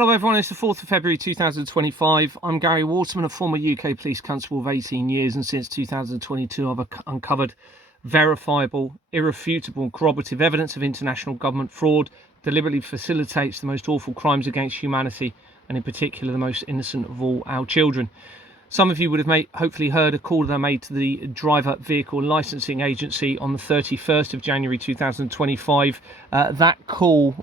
Hello everyone, it's the 4th of February 2025. I'm Gary Waterman, a former UK police constable of 18 years, and since 2022 I've uncovered verifiable, irrefutable and corroborative evidence of international government fraud deliberately facilitates the most awful crimes against humanity, and in particular the most innocent of all, our children. Some of you would have hopefully heard a call that I made to the Driver Vehicle Licensing Agency on the 31st of January 2025. That call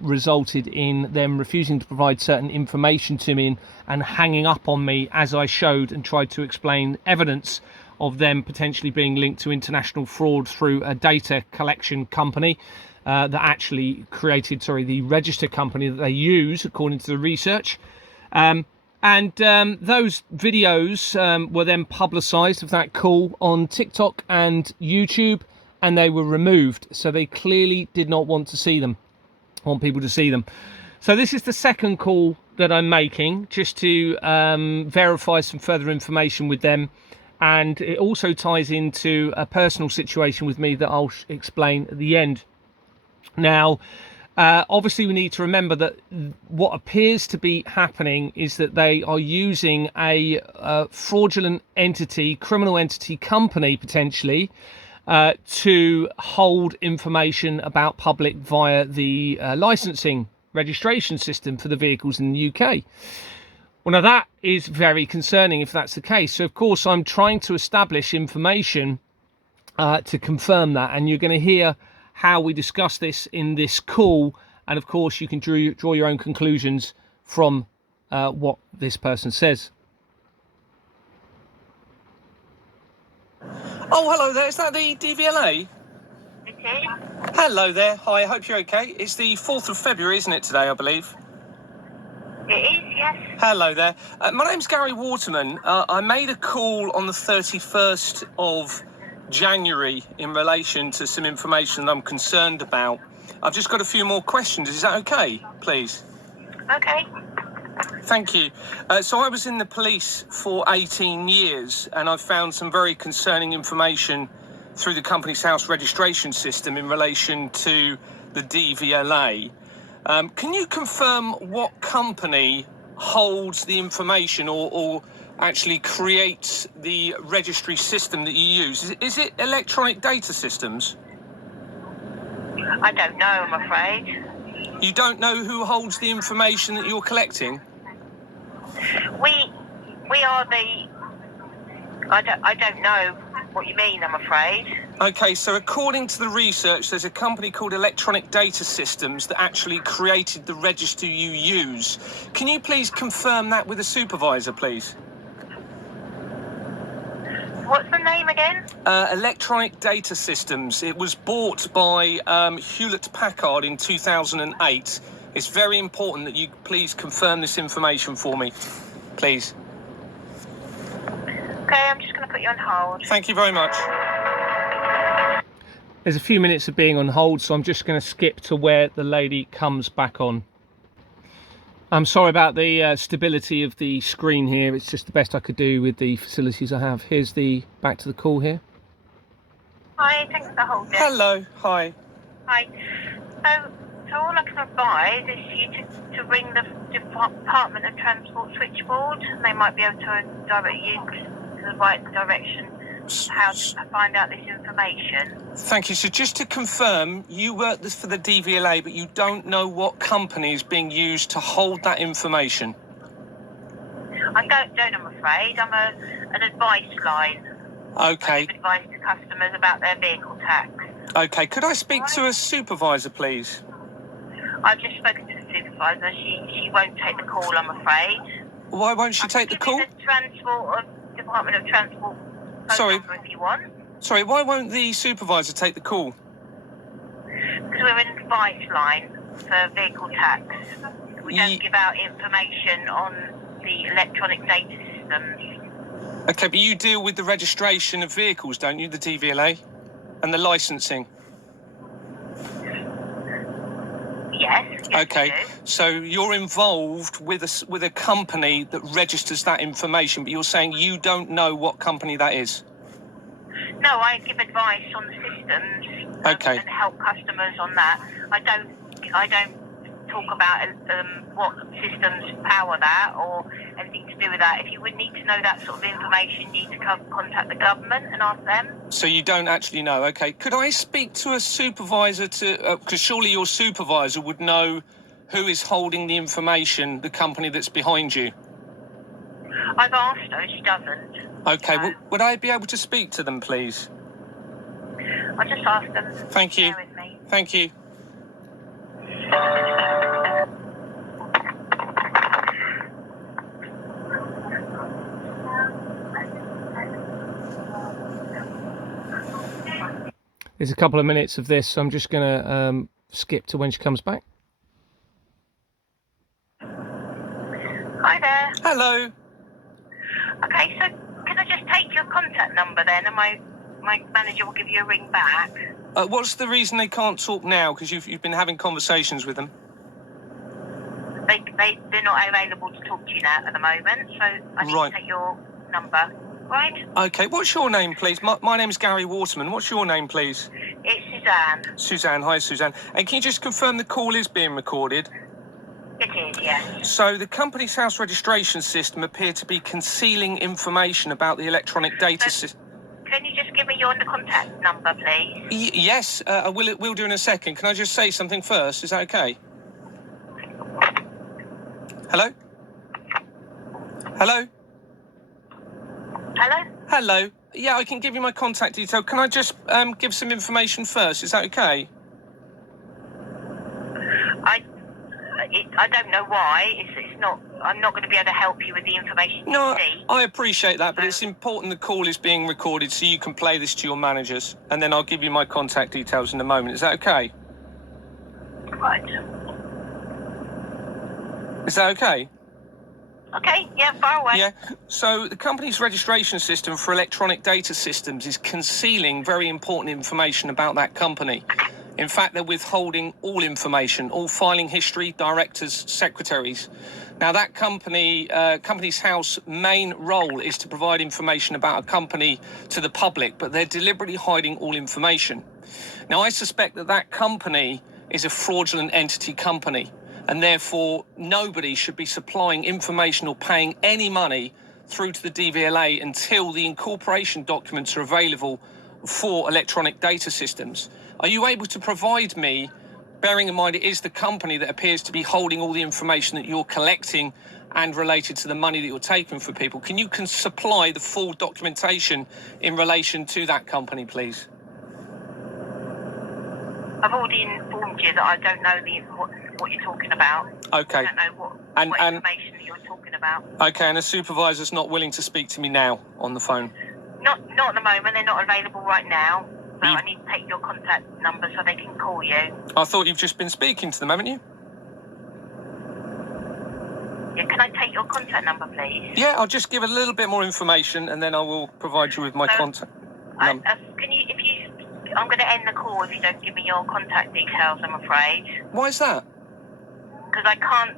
resulted in them refusing to provide certain information to me and hanging up on me as I showed and tried to explain evidence of them potentially being linked to international fraud through a data collection company that actually created, the register company that they use according to the research. Those videos were then publicised of that call on TikTok and YouTube, and they were removed. So they clearly did not want people to see them. So this is the second call that I'm making, just to verify some further information with them. And it also ties into a personal situation with me that I'll explain at the end. Now, obviously we need to remember that what appears to be happening is that they are using a fraudulent entity, criminal entity company potentially, to hold information about public via the licensing registration system for the vehicles in the UK. Well, now that is very concerning if that's the case. So of course I'm trying to establish information to confirm that, and you're going to hear how we discuss this in this call, and of course you can draw your own conclusions from what this person says. Oh, hello there, is that the DVLA? Okay. Hello there, hi, I hope you're okay. It's the 4th of February, isn't it, today, I believe? It is, yes. Hello there, my name's Gary Waterman. I made a call on the 31st of January in relation to some information that I'm concerned about. I've just got a few more questions. Is that okay, please? Okay. Thank you. So I was in the police for 18 years, and I've found some very concerning information through the company's house registration system in relation to the DVLA. Can you confirm what company holds the information or actually creates the registry system that you use? Is it Electronic Data Systems? I don't know, I'm afraid. You don't know who holds the information that you're collecting? We are the... I don't know what you mean, I'm afraid. Okay, so according to the research, there's a company called Electronic Data Systems that actually created the register you use. Can you please confirm that with a supervisor, please? What's the name again? Electronic Data Systems. It was bought by Hewlett-Packard in 2008. It's very important that you please confirm this information for me, please. Okay, I'm just going to put you on hold. Thank you very much. There's a few minutes of being on hold, so I'm just going to skip to where the lady comes back on. I'm sorry about the stability of the screen here. It's just the best I could do with the facilities I have. Here's back to the call here. Hi, thanks for holding. Hello, hi. Hi. So all I can advise is you to ring the Department of Transport switchboard. They might be able to direct you to the right direction how to find out this information. Thank you. So just to confirm, you work for the DVLA, but you don't know what company is being used to hold that information? I don't, I'm afraid. I'm an advice line. Okay. I give advice to customers about their vehicle tax. Okay. Could I speak to a supervisor, please? I've just spoken to the supervisor. She won't take the call, I'm afraid. Why won't she take the call? The Department of Transport. Sorry. If you want. Sorry, why won't the supervisor take the call? Because we're an advice line for vehicle tax. We don't give out information on the electronic data systems. Okay, but you deal with the registration of vehicles, don't you, the DVLA? And the licensing? Yes. Okay, so you're involved with a company that registers that information, but you're saying you don't know what company that is? No, I give advice on the systems and help customers on that. I don't talk about what systems power that or anything to do with that. If you would need to know that sort of information, you need to contact the government and ask them. So you don't actually know. Okay. Could I speak to a supervisor because surely your supervisor would know who is holding the information, the company that's behind you? I've asked her, she doesn't. Okay. Well, would I be able to speak to them, please? I'll just ask them. Thank you. Bear with me. Thank you. There's a couple of minutes of this, so I'm just going to skip to when she comes back. Hi there. Hello. Okay, so can I just take your contact number then, and my manager will give you a ring back? What's the reason they can't talk now? Because you've been having conversations with them. They're not available to talk to you now at the moment, so I need to take your number. Right? Okay, what's your name, please? My name's Gary Waterman. What's your name, please? It's Suzanne. Suzanne. Hi, Suzanne. And can you just confirm the call is being recorded? It is, yes. So the company's house registration system appeared to be concealing information about the electronic data system. Can you just give me your contact number, please? Yes, we'll do in a second. Can I just say something first? Is that okay? Hello? Hello? Hello? Hello. Yeah, I can give you my contact detail. Can I just give some information first? Is that okay? I don't know why. It's not. I'm not going to be able to help you with the information you No, see. I appreciate that, but it's important the call is being recorded so you can play this to your managers, and then I'll give you my contact details in a moment. Is that okay? Right. Is that okay? Okay, yeah, far away. Yeah. So the company's registration system for electronic data systems is concealing very important information about that company. In fact, they're withholding all information, all filing history, directors, secretaries. Now, that company's house main role is to provide information about a company to the public, but they're deliberately hiding all information. Now, I suspect that company is a fraudulent entity company, and therefore nobody should be supplying information or paying any money through to the DVLA until the incorporation documents are available for electronic data systems. Are you able to provide me, bearing in mind it is the company that appears to be holding all the information that you're collecting and related to the money that you're taking for people, can you supply the full documentation in relation to that company, please? I've already informed you that I don't know what you're talking about. Okay. I don't know what information that you're talking about. Okay, and the supervisor's not willing to speak to me now on the phone? Not at the moment. They're not available right now. So I need to take your contact number so they can call you. I thought you've just been speaking to them, haven't you? Yeah, can I take your contact number, please? Yeah, I'll just give a little bit more information and then I will provide you with my contact number. I'm going to end the call if you don't give me your contact details, I'm afraid. Why is that? Because I can't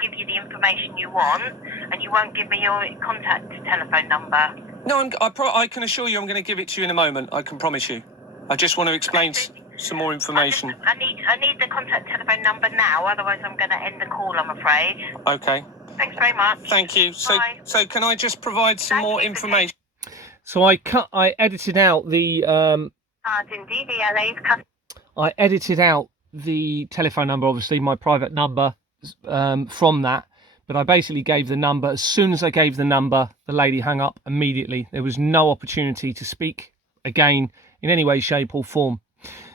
give you the information you want, and you won't give me your contact telephone number. No, I can assure you I'm going to give it to you in a moment. I can promise you. I just want to explain some more information. I need the contact telephone number now, otherwise I'm going to end the call, I'm afraid. Okay. Thanks very much. Thank you. Bye. So can I just provide some more information? So I edited out the DVLA's I edited out the telephone number, obviously my private number, from that. But I basically gave the number. As soon as I gave the number, the lady hung up immediately. There was no opportunity to speak again in any way, shape or form.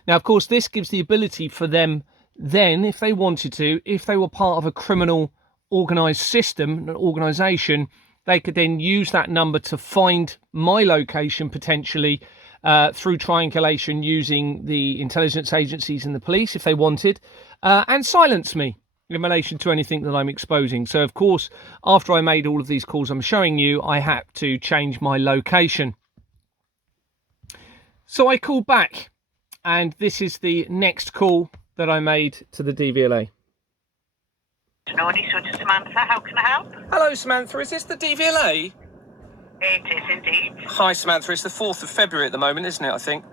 Now, of course, this gives the ability for them then, if they wanted to, if they were part of a criminal organised system, an organisation, they could then use that number to find my location potentially through triangulation using the intelligence agencies and the police if they wanted, and silence me in relation to anything that I'm exposing. So, of course, after I made all of these calls I'm showing you, I had to change my location. So I called back, and this is the next call that I made to the DVLA. Samantha, how can I help? Hello, Samantha. Is this the DVLA? It is indeed. Hi, Samantha. It's the 4th of February at the moment, isn't it, I think?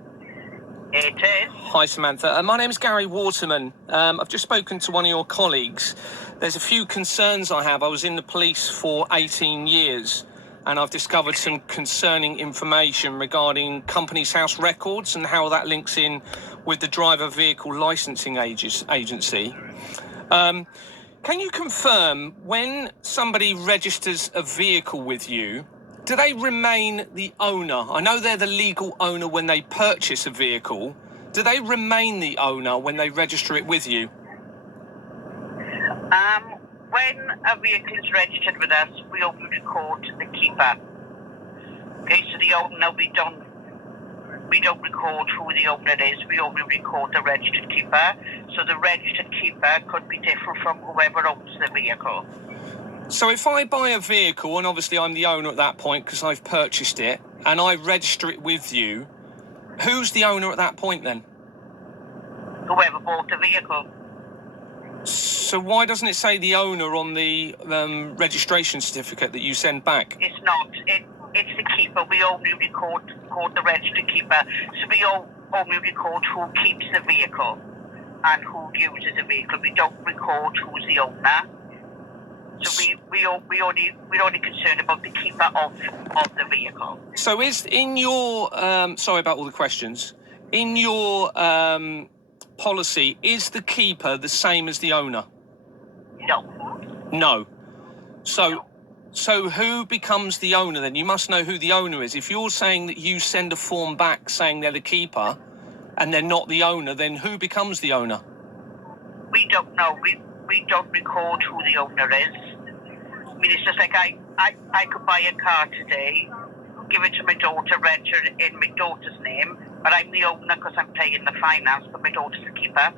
It is. Hi, Samantha. My name's Gary Waterman. I've just spoken to one of your colleagues. There's a few concerns I have. I was in the police for 18 years and I've discovered some concerning information regarding Companies House records and how that links in with the driver vehicle licensing agency. Can you confirm when somebody registers a vehicle with you, do they remain the owner? I know they're the legal owner when they purchase a vehicle. Do they remain the owner when they register it with you? When a vehicle is registered with us, we only record the keeper. Okay, so the owner, we don't record who the owner is. We only record the registered keeper. So the registered keeper could be different from whoever owns the vehicle. So if I buy a vehicle, and obviously I'm the owner at that point because I've purchased it, and I register it with you, who's the owner at that point then? Whoever bought the vehicle. So why doesn't it say the owner on the registration certificate that you send back? It's not. It's the keeper. We only record the registered keeper. So we only record who keeps the vehicle and who uses the vehicle. We don't record who's the owner. So we're only concerned about the keeper of the vehicle. So is in your sorry about all the questions. In your policy, is the keeper the same as the owner? No. No. So who becomes the owner then? You must know who the owner is. If you're saying that you send a form back saying they're the keeper and they're not the owner, then who becomes the owner? We don't know. We don't record who the owner is. I mean, it's just like I could buy a car today, give it to my daughter, register it in my daughter's name, but I'm the owner because I'm paying the finance, but my daughter's the keeper.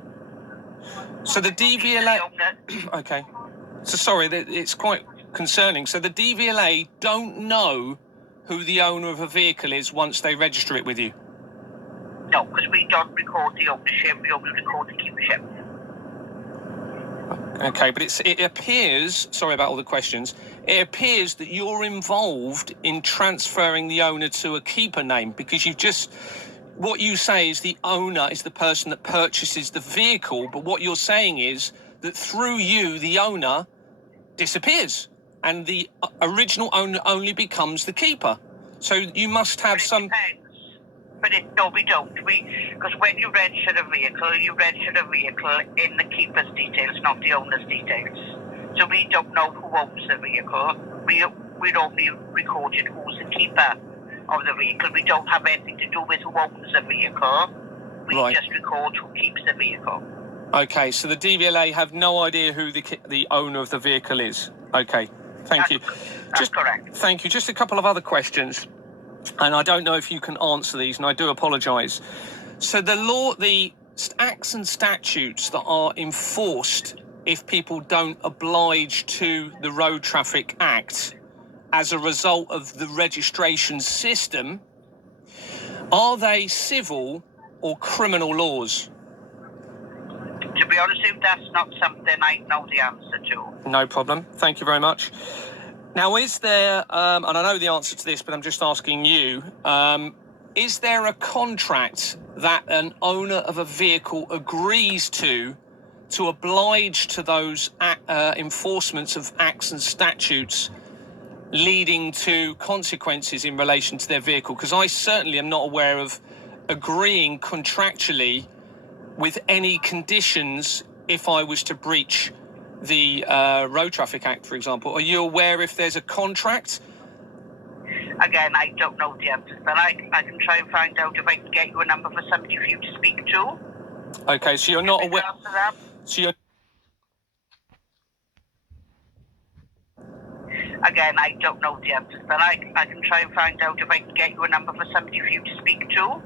So the DVLA... Okay. So sorry, it's quite concerning. So the DVLA don't know who the owner of a vehicle is once they register it with you? No, because we don't record the ownership, we only record the keepership. Okay, but it appears, sorry about all the questions, it appears that you're involved in transferring the owner to a keeper name because what you say is the owner is the person that purchases the vehicle, but what you're saying is that through you, the owner disappears and the original owner only becomes the keeper. So you must have some... Depends. But no, we don't. Because when you register a vehicle, you register a vehicle in the keeper's details, not the owner's details. So we don't know who owns the vehicle. We're only recording who's the keeper of the vehicle. We don't have anything to do with who owns the vehicle. We just record who keeps the vehicle. Okay, so the DVLA have no idea who the owner of the vehicle is. Okay, thank you. That's correct. Thank you. Just a couple of other questions. And I don't know if you can answer these, and I do apologise. So the acts and statutes that are enforced if people don't oblige to the Road Traffic Act as a result of the registration system, are they civil or criminal laws? To be honest with you, that's not something I know the answer to. No problem. Thank you very much. Now, is there, and I know the answer to this, but I'm just asking you, is there a contract that an owner of a vehicle agrees to oblige to those enforcements of acts and statutes leading to consequences in relation to their vehicle? Because I certainly am not aware of agreeing contractually with any conditions if I was to breach the Road Traffic Act, for example. Are you aware if there's a contract? Again, I don't know the answer, but I can try and find out if I can get you a number for somebody for you to speak to. Okay, so you're not aware... So you're... Again, I don't know the answer, but I can try and find out if I can get you a number for somebody for you to speak to.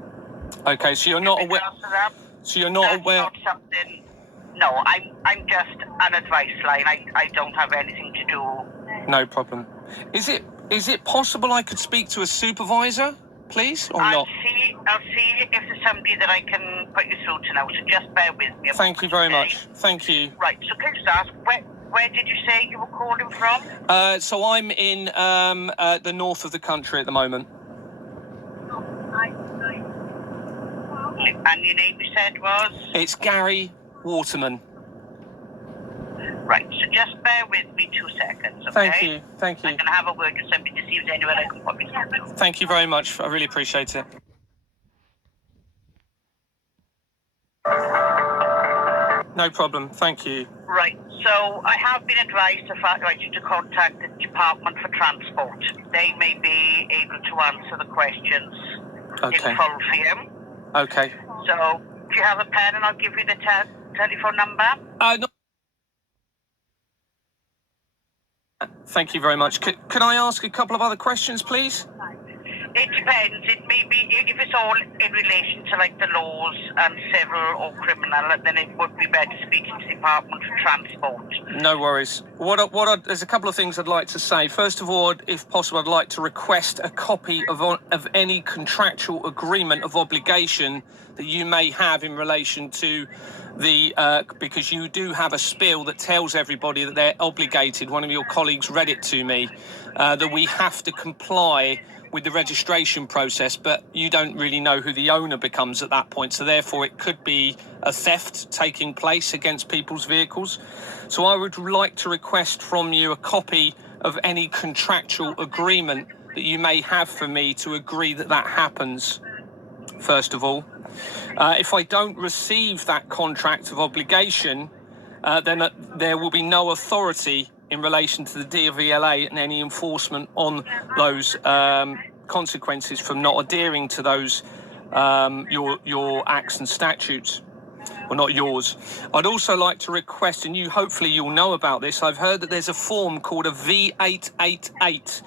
Okay, so you're not aware... So you're not aware... That's not something... No, I'm just an advice line. I don't have anything to do. No problem. Is it possible I could speak to a supervisor, please, or not? I'll see if there's somebody that I can put you through to now. So just bear with me. Thank you very much. Thank you. Right. So can I just ask where did you say you were calling from? So I'm in the north of the country at the moment. And your name you said was? It's Gary Waterman. Right, so just bear with me 2 seconds, okay? Thank you. Thank you. I'm going to have a word with somebody to see if there's anywhere I can put me through to. Thank you very much. I really appreciate it. No problem. Thank you. Right, so I have been advised to contact the Department for Transport. They may be able to answer the questions in full for you. Okay. So, do you have a pen and I'll give you the telephone number? No. Thank you very much. Can I ask a couple of other questions, please? It depends. It may be, if it's all in relation to like the laws and civil or criminal, then it would be better speaking to the Department for Transport. No worries. There's a couple of things I'd like to say. First of all, if possible, I'd like to request a copy of any contractual agreement of obligation that you may have in relation to because you do have a spill that tells everybody that they're obligated. One of your colleagues read it to me, that we have to comply with the registration process, but you don't really know who the owner becomes at that point, so therefore it could be a theft taking place against people's vehicles. So I would like to request from you a copy of any contractual agreement that you may have for me to agree that that happens, first of all. If I don't receive that contract of obligation, then there will be no authority in relation to the DVLA and any enforcement on those consequences from not adhering to those your acts and statutes. Well, not yours. I'd also like to request, and hopefully you'll know about this, I've heard that there's a form called a V888,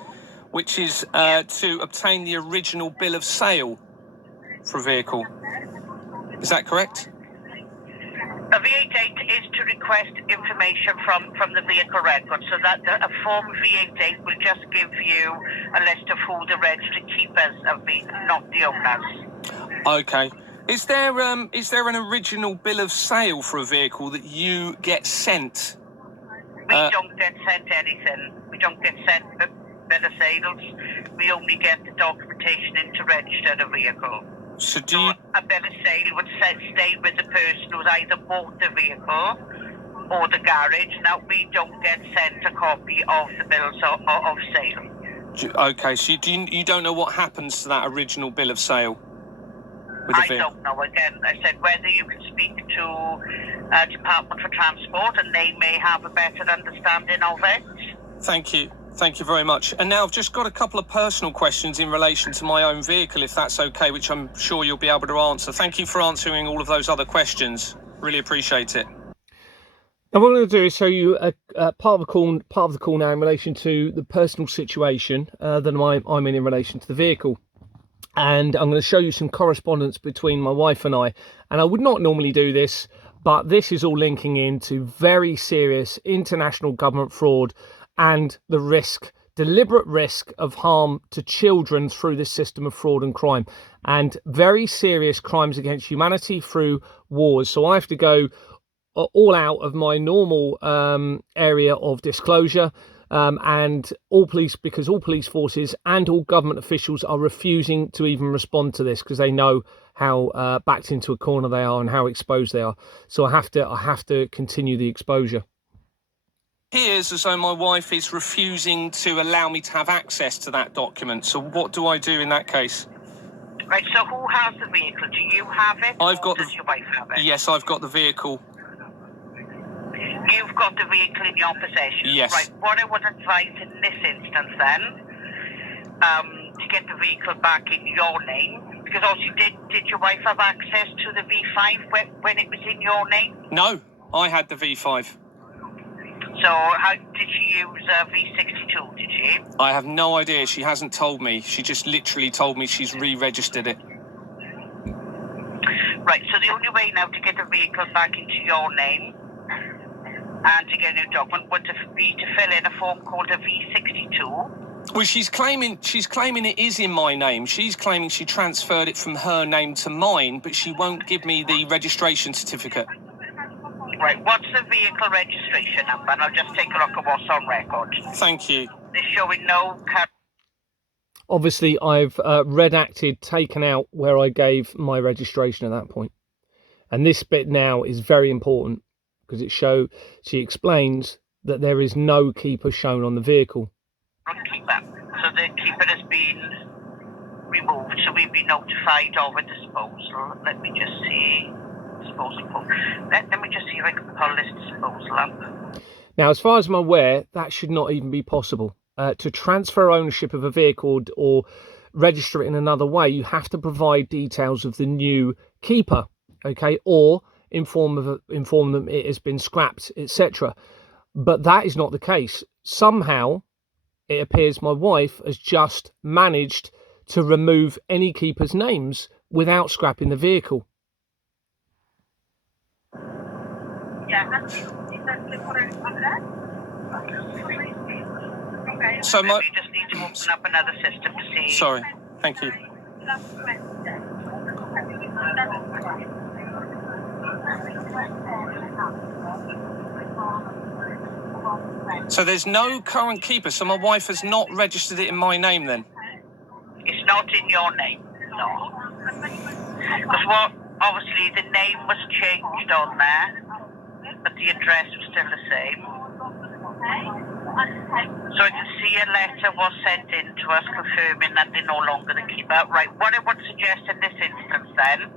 which is to obtain the original bill of sale for a vehicle. Is that correct? A V88 is to request information from the vehicle record, so that a form V88 will just give you a list of who the registered keepers have been, not the owners. Okay. Is there an original bill of sale for a vehicle that you get sent? We don't get sent anything. We don't get sent bill of sales. We only get the documentation in to register the vehicle. So a bill of sale would stay with the person who's either bought the vehicle or the garage. Now, we don't get sent a copy of the bills of sale. Okay, so you don't know what happens to that original bill of sale? I don't know. Again, I said whether you can speak to Department for Transport and they may have a better understanding of it. Thank you. Thank you very much. And now I've just got a couple of personal questions in relation to my own vehicle, if that's okay, which I'm sure you'll be able to answer. Thank you for answering all of those other questions. Really appreciate it. Now what I'm going to do is show you a part of the call now in relation to the personal situation that I'm in relation to the vehicle. And I'm going to show you some correspondence between my wife and I. And I would not normally do this, but this is all linking into very serious international government fraud and the deliberate risk of harm to children through this system of fraud and crime, and very serious crimes against humanity through wars. So I have to go all out of my normal area of disclosure, and because all police forces and all government officials are refusing to even respond to this because they know how backed into a corner they are and how exposed they are. So I have to continue the exposure. Appears as though my wife is refusing to allow me to have access to that document. So what do I do in that case? Right, so who has the vehicle? Do you have it? Does your wife have it? Yes, I've got the vehicle. You've got the vehicle in your possession? Yes. Right, what I would advise in this instance then, to get the vehicle back in your name, because also did your wife have access to the V5 when it was in your name? No, I had the V5. So how did she use V62, did she? I have no idea. She hasn't told me. She just literally told me she's re-registered it. Right, so the only way now to get the vehicle back into your name and to get a new document would be to fill in a form called a V62. Well, she's claiming it is in my name. She's claiming she transferred it from her name to mine, but she won't give me the registration certificate. Right, what's the vehicle registration number? And I'll just take a look at what's on record. Thank you. It's showing no car. Obviously, I've redacted, taken out where I gave my registration at that point. And this bit now is very important because she explains that there is no keeper shown on the vehicle. Keeper. So the keeper has been removed, so we've been notified of a disposal. Let me just see. Disposal. Let me just see if I can pull this disposal up. Now, as far as I'm aware, that should not even be possible. To transfer ownership of a vehicle or register it in another way, you have to provide details of the new keeper, okay, or inform them it has been scrapped, etc. But that is not the case. Somehow, it appears my wife has just managed to remove any keeper's names without scrapping the vehicle. Yeah, So we just need to open up another system to see. Sorry, thank you. So there's no current keeper, so my wife has not registered it in my name then? It's not in your name, no. Because obviously the name was changed on there, but the address was still the same. So I can see a letter was sent in to us confirming that they're no longer the keeper. Right, what I would suggest in this instance then,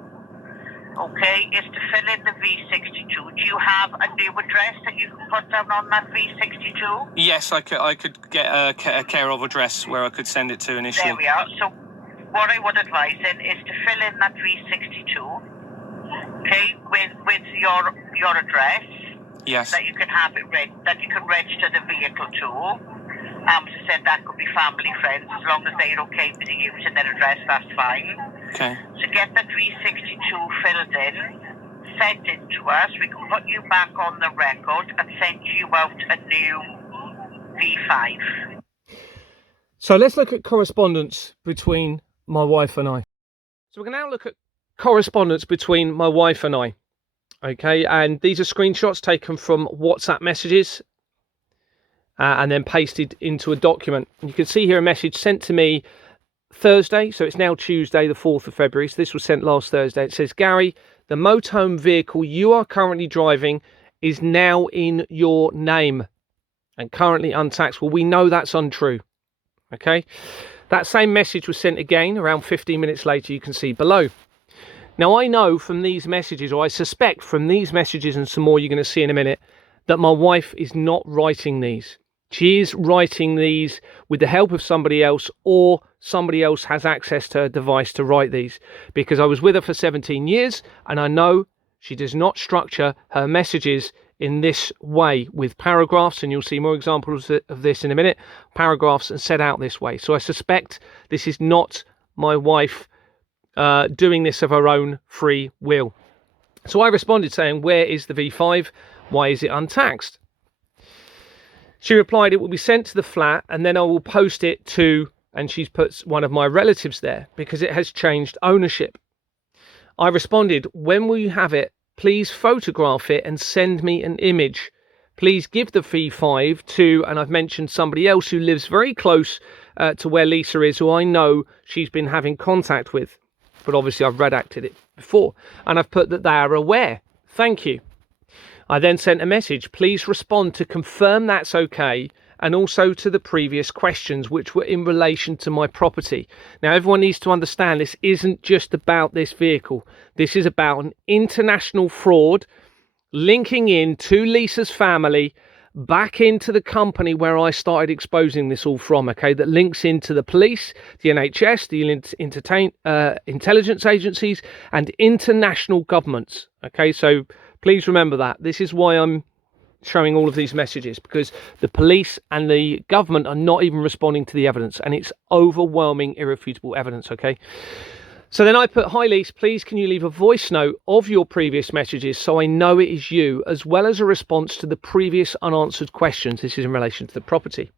okay, is to fill in the V62. Do you have a new address that you can put down on that V62? Yes, I could get a care of address where I could send it to initially. There we are. So what I would advise then is to fill in that V62, okay, with your address. Yes. That you can have it that you can register the vehicle to. As I said, that could be family, friends, as long as they're okay with you using their address, that's fine. Okay. So get that V62 filled in, send it to us. We can put you back on the record and send you out a new V5. So let's look at correspondence between my wife and I. So we're going to now look at correspondence between my wife and I. Okay, and these are screenshots taken from WhatsApp messages and then pasted into a document. And you can see here a message sent to me Thursday, so it's now Tuesday, the 4th of February. So this was sent last Thursday. It says, Gary, the motorhome vehicle you are currently driving is now in your name and currently untaxed. Well, we know that's untrue. Okay, that same message was sent again around 15 minutes later, you can see below. Now, I know from these messages, or I suspect from these messages and some more you're going to see in a minute, that my wife is not writing these. She is writing these with the help of somebody else, or somebody else has access to her device to write these. Because I was with her for 17 years, and I know she does not structure her messages in this way with paragraphs, and you'll see more examples of this in a minute, paragraphs and set out this way. So I suspect this is not my wife doing this of her own free will. So I responded saying, where is the V5? Why is it untaxed? She replied, it will be sent to the flat and then I will post it to, and she's put one of my relatives there because it has changed ownership. I responded, when will you have it? Please photograph it and send me an image. Please give the V5 to, and I've mentioned somebody else who lives very close to where Lisa is, who I know she's been having contact with. But obviously I've redacted it before, and I've put that they are aware. Thank you. I then sent a message. Please respond to confirm that's okay, and also to the previous questions, which were in relation to my property. Now, everyone needs to understand this isn't just about this vehicle. This is about an international fraud linking in to Lisa's family back into the company where I started exposing this all from, okay, that links into the police, the NHS, the intelligence agencies, and international governments, okay? So please remember that. This is why I'm showing all of these messages, because the police and the government are not even responding to the evidence, and it's overwhelming, irrefutable evidence, okay? So then I put, hi Lise, please can you leave a voice note of your previous messages so I know it is you, as well as a response to the previous unanswered questions. This is in relation to the property.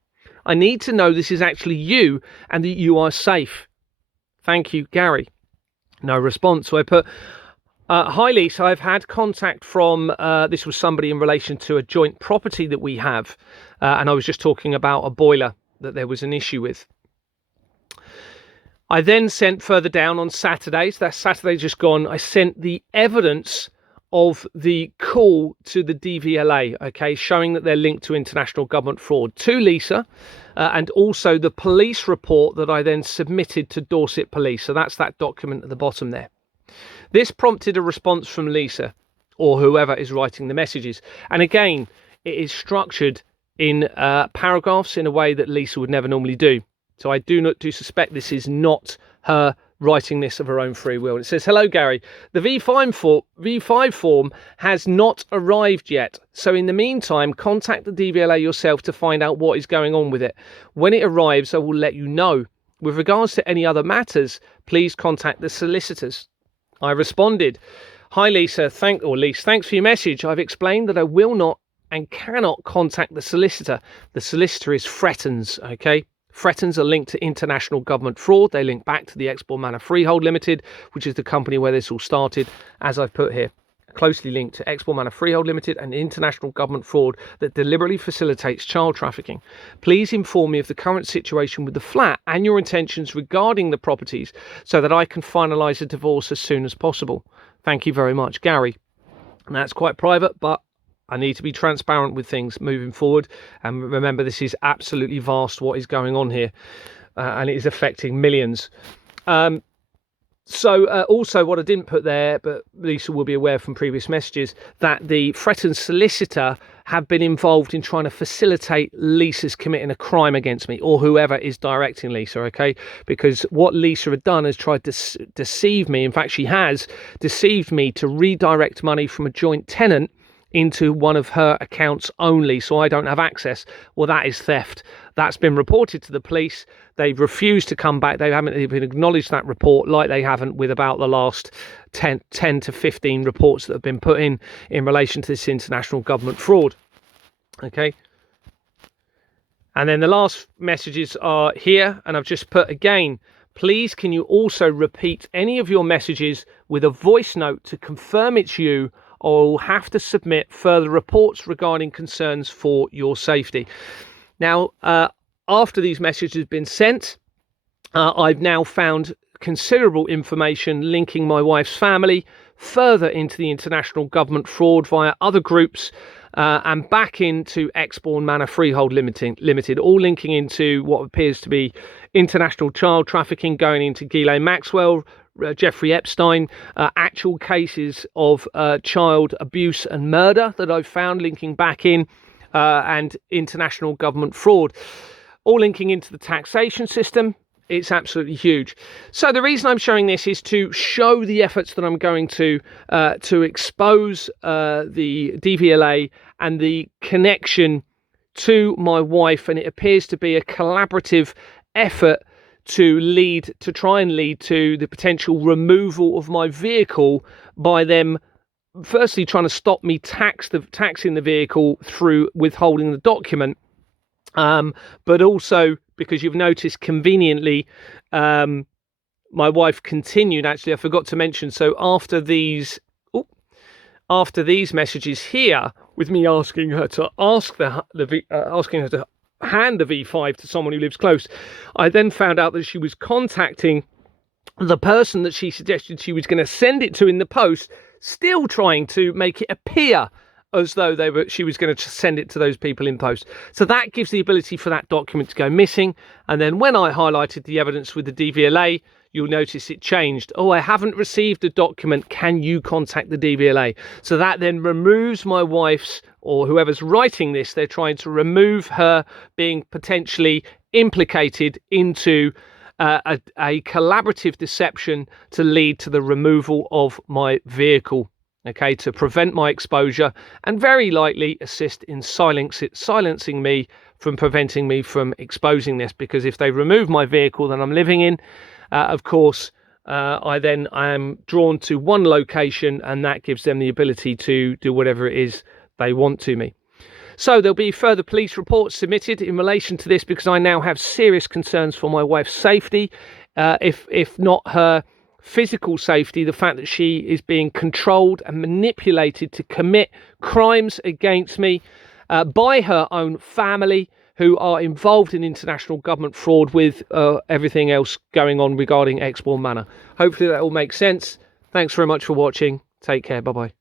I need to know this is actually you and that you are safe. Thank you, Gary. No response. So I put, hi Lise, I've had contact from, this was somebody in relation to a joint property that we have. And I was just talking about a boiler that there was an issue with. I then sent further down on Saturday, so that's Saturday just gone, I sent the evidence of the call to the DVLA, okay, showing that they're linked to international government fraud, to Lisa, and also the police report that I then submitted to Dorset Police. So that's that document at the bottom there. This prompted a response from Lisa, or whoever is writing the messages. And again, it is structured in paragraphs in a way that Lisa would never normally do. So I do suspect this is not her writing this of her own free will. It says, "Hello, Gary. The V5 form has not arrived yet. So in the meantime, contact the DVLA yourself to find out what is going on with it. When it arrives, I will let you know. With regards to any other matters, please contact the solicitors." I responded, "Hi, Lisa. Thanks for your message. I've explained that I will not and cannot contact the solicitor. The solicitor is Frettons, okay? Frettons are linked to international government fraud. They link back to the Exbourne Manor Freehold Limited, which is the company where this all started, as I've put here. Closely linked to Exbourne Manor Freehold Limited and international government fraud that deliberately facilitates child trafficking. Please inform me of the current situation with the flat and your intentions regarding the properties so that I can finalise a divorce as soon as possible. Thank you very much, Gary." And that's quite private, but I need to be transparent with things moving forward. And remember, this is absolutely vast what is going on here, and it is affecting millions. Also what I didn't put there, but Lisa will be aware from previous messages, that the Fretton solicitor have been involved in trying to facilitate Lisa's committing a crime against me, or whoever is directing Lisa, okay? Because what Lisa had done is tried to deceive me. In fact, she has deceived me to redirect money from a joint tenant into one of her accounts only, so I don't have access. Well, that is theft. That's been reported to the police. They've refused to come back. They haven't even acknowledged that report, like they haven't with about the last 10 to 15 reports that have been put in relation to this international government fraud. Okay. And then the last messages are here, and I've just put again, please can you also repeat any of your messages with a voice note to confirm it's you, or will have to submit further reports regarding concerns for your safety. Now, after these messages have been sent, I've now found considerable information linking my wife's family further into the international government fraud via other groups, and back into Exbourne Manor Freehold Limited, all linking into what appears to be international child trafficking, going into Ghislaine Maxwell, Jeffrey Epstein, actual cases of child abuse and murder that I've found linking back in, and international government fraud, all linking into the taxation system. It's absolutely huge. So the reason I'm showing this is to show the efforts that I'm going to expose the DVLA and the connection to my wife, and it appears to be a collaborative effort to try and lead to the potential removal of my vehicle by them firstly trying to stop me taxing the vehicle through withholding the document, but also because you've noticed conveniently my wife continued, actually I forgot to mention, so after these messages here with me asking her to hand the V5 to someone who lives close, I then found out that she was contacting the person that she suggested she was going to send it to in the post, still trying to make it appear as though she was going to send it to those people in post. So that gives the ability for that document to go missing. And then when I highlighted the evidence with the DVLA, you'll notice it changed. "Oh, I haven't received a document. Can you contact the DVLA?" So that then removes my wife's, or whoever's writing this, they're trying to remove her being potentially implicated into a collaborative deception to lead to the removal of my vehicle, okay, to prevent my exposure and very likely assist in silencing me, from preventing me from exposing this. Because if they remove my vehicle that I'm living in, of course, I am drawn to one location, and that gives them the ability to do whatever it is they want to me. So there'll be further police reports submitted in relation to this, because I now have serious concerns for my wife's safety, if not her physical safety, the fact that she is being controlled and manipulated to commit crimes against me by her own family, who are involved in international government fraud with everything else going on regarding Exbourne Manor. Hopefully that all makes sense. Thanks very much for watching. Take care. Bye-bye.